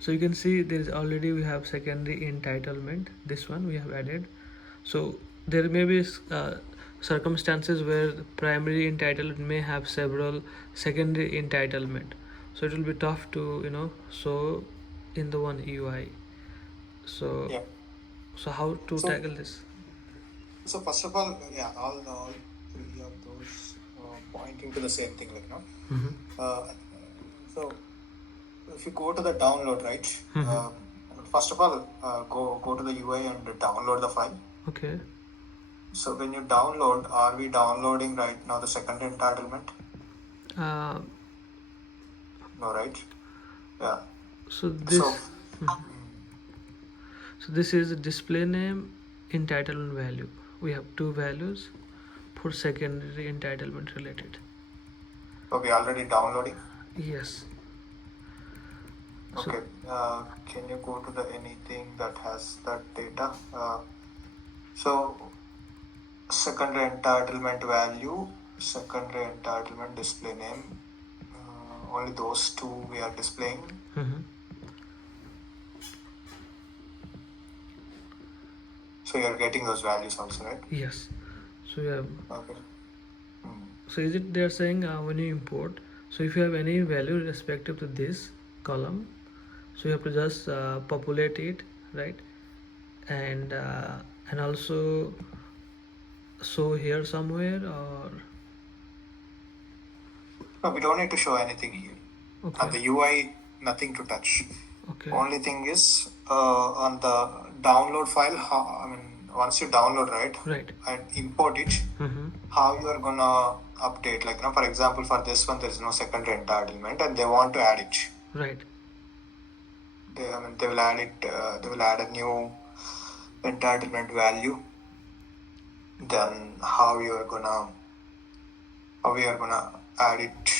So you can see there is already we have secondary entitlement. This one we have added. So there may be circumstances where the primary entitlement may have several secondary entitlement. So it will be tough to show in the one UI. So Yeah. so how to So tackle this? so first of all, yeah, all three of those pointing to the same thing, like Mm-hmm. uh, so if you go to the download, right? Mm-hmm. First of all, go to the UI and download the file. Okay. So when you download, are we downloading right now the second entitlement? Uh, No, right? Yeah. so So this so this is the display name entitlement value. We have two values for secondary entitlement related. we already downloading. Yes. So Okay. Can you go to the anything that has that data? So secondary entitlement value, secondary entitlement display name. Only those two we are displaying. mm-hmm. So you're getting those values also, right? Yes. So you have Okay. Hmm. so is it they're saying when you import, so if you have any value respective to this column, so you have to just populate it, right? And also show here somewhere, or No, we don't need to show anything here. okay. The UI, nothing to touch. Okay. Only thing is on the download file. Once you download, Right. and import it, Mm-hmm. how you are gonna update? Like, for example, for this one, there is no secondary entitlement, and they want to add it. Right. They will add it. They will add a new entitlement value. Then how you are gonna add it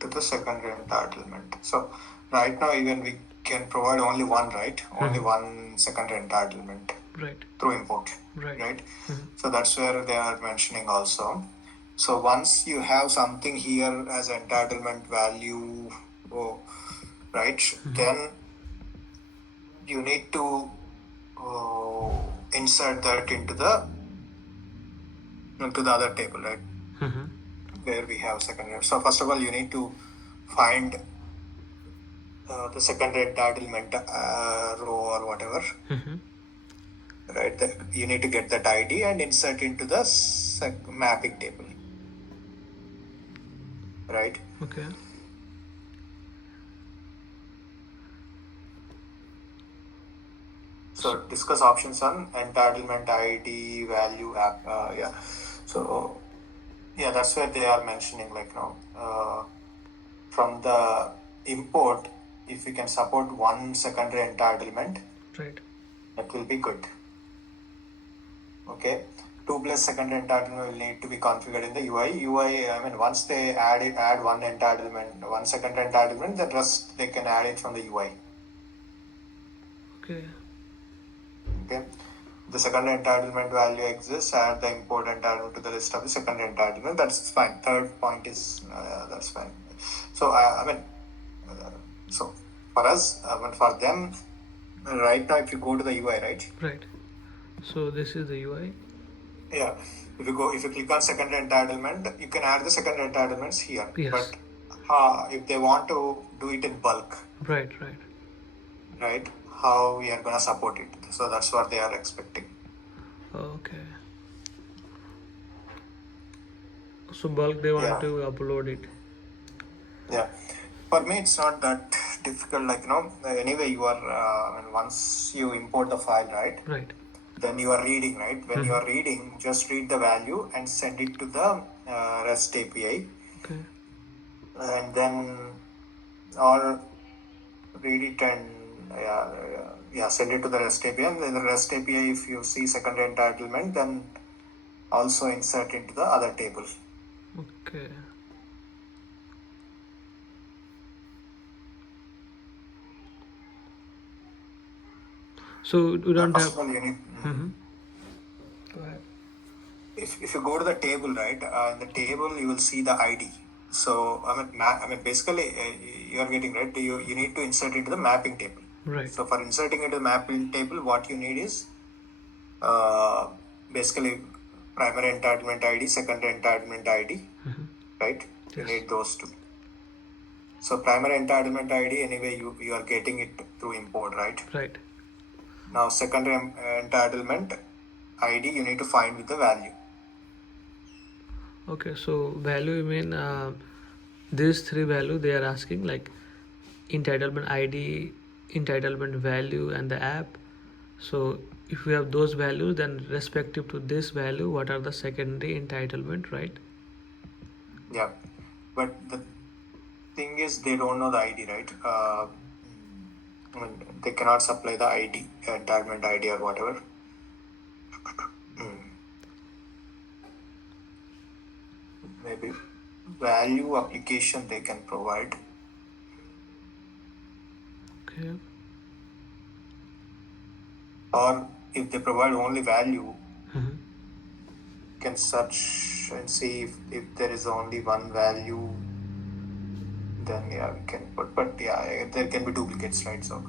to the secondary entitlement? So right now, even we can provide only one, right? Only one secondary entitlement Right. through import, Right. right? Mm-hmm. So that's where they are mentioning also. So once you have something here as entitlement value, right, then you need to insert that into the other table, right? Mm-hmm. Where we have secondary. So first of all, you need to find the secondary entitlement row or whatever, Mm-hmm. right? You need to get that ID and insert into the mapping table, right? Okay. So discuss options on entitlement ID value app. Yeah. So yeah, that's where they are mentioning, like, from the import, if we can support one secondary entitlement, Right. that will be good. Okay. 2+ secondary entitlement will need to be configured in the UI. Once they add one entitlement, one secondary entitlement, the rest they can add it from the UI. Okay. Okay. The secondary entitlement value exists, add the import entitlement to the list of the secondary entitlement. That's fine. Third point is that's fine. So so for us, for them, right now, if you go to the UI, right? Right. So this is the UI. Yeah. If you click on secondary entitlement, you can add the secondary entitlements here. Yes. But if they want to do it in bulk, Right. Right. right? How we are gonna support it? So that's what they are expecting. Okay. So bulk they want Yeah. to upload it. Yeah. For me, it's not that difficult. Like, anyway, you are once you import the file, right? Right. Then you are reading, right? When you are reading, just read the value and send it to the REST API. Okay. And then, or read it and send it to the REST API. And then the REST API, if you see secondary entitlement, then also insert into the other table. Okay. So we don't First have. of all, you need. Go ahead. If you go to the table, right, in the table you will see the ID. So basically, you are getting, right? You need to insert into the mapping table. Right. So for inserting into the mapping table, what you need is basically primary entitlement ID, secondary entitlement ID, right? You Yes. need those two. So primary entitlement ID, anyway, you are getting it through import, right? Right. Now secondary entitlement ID, you need to find with the value. Okay, so value, you mean these three value they are asking, like entitlement ID, entitlement value, and the app. So if we have those values, then respective to this value, what are the secondary entitlement, right? Yeah, but the thing is they don't know the ID, right? I mean, they cannot supply the ID, entitlement ID or whatever. Maybe value application they can provide. Okay. Or if they provide only value, Mhm. can search and see if there is only one value, then yeah, we can put, but yeah, there can be duplicates, right? So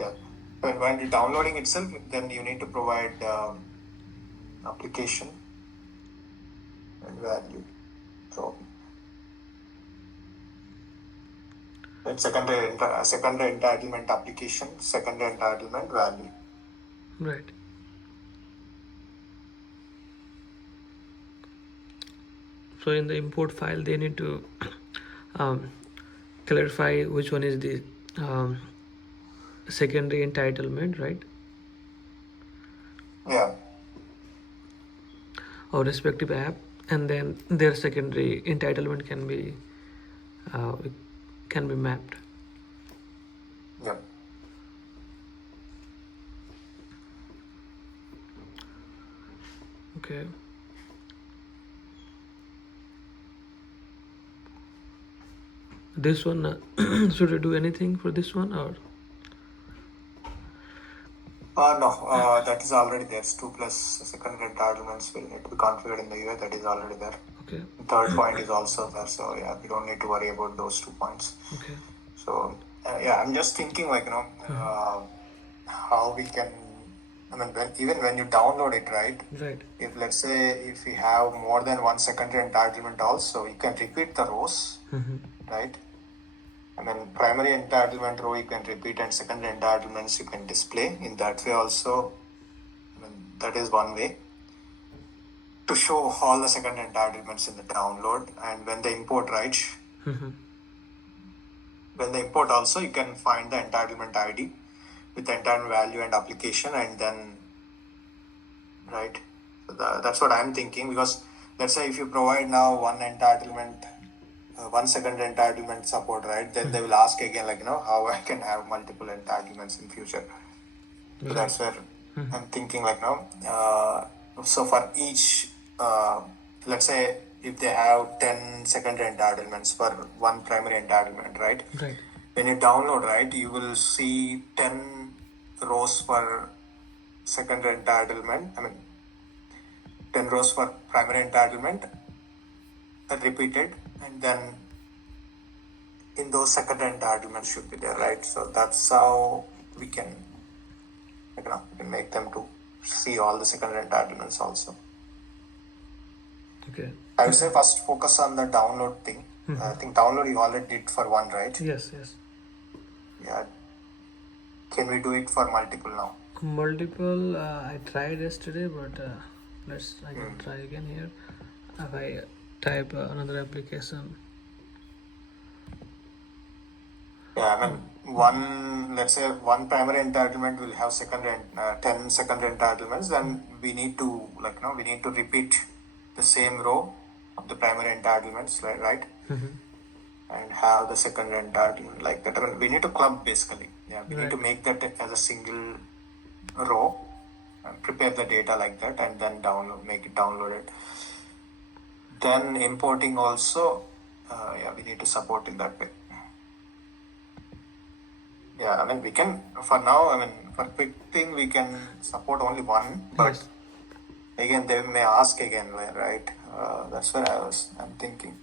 yeah, when you're downloading itself, then you need to provide application and value. So then secondary entitlement application, secondary entitlement value. Right. So in the import file, they need to um, clarify which one is the secondary entitlement, right? Yeah, Or respective app, and then their secondary entitlement uh, can be mapped. yeah. Okay. This one, should I do anything for this one, or? No, that is already there. 2 plus secondary entitlements will need to be configured in the UI. That is already there. Okay. Third point is also there. So yeah, we don't need to worry about those 2 points. Okay. So yeah, I'm just thinking like, how we can, I mean, even when you download it, right? Right. If let's say if we have more than one secondary entitlement also, you can repeat the rows, right? I mean, primary entitlement row you can repeat and secondary entitlements you can display. In that way also, I mean, that is one way to show all the secondary entitlements in the download. And when they import, right? When they import also, you can find the entitlement ID with the entitlement value and application, and then, right? So that's what I'm thinking, because let's say if you provide now one entitlement, 1 second entitlement support, right? Then they will ask again, like, how I can have multiple entitlements in future. So that's where I'm thinking, like, so for each, let's say if they have 10 secondary entitlements for one primary entitlement, right? Right. When you download, right, you will see 10 rows for secondary entitlement. I mean, 10 rows for primary entitlement repeated, and then in those secondary entitlements should be there, right? So that's how we can, we can make them to see all the secondary entitlements also. Okay. I would say first focus on the download thing. I think download you already did for one, right? Yes. Yes. Yeah. Can we do it for multiple now? Multiple. I tried yesterday, but I can try again here. If I type another application. Yeah, I mean, let's say one primary entitlement will have 10 secondary entitlements. Then we need to, we need to repeat the same row of the primary entitlements, right? And have the secondary entitlement like that. I mean, we need to club basically. Yeah, we need to make that as a single row and prepare the data like that, and then make it downloaded. Then importing also, we need to support in that way. Yeah, I mean, we can, for now, I mean, for quick thing, we can support only one, but again they may ask again, right? That's what I'm thinking.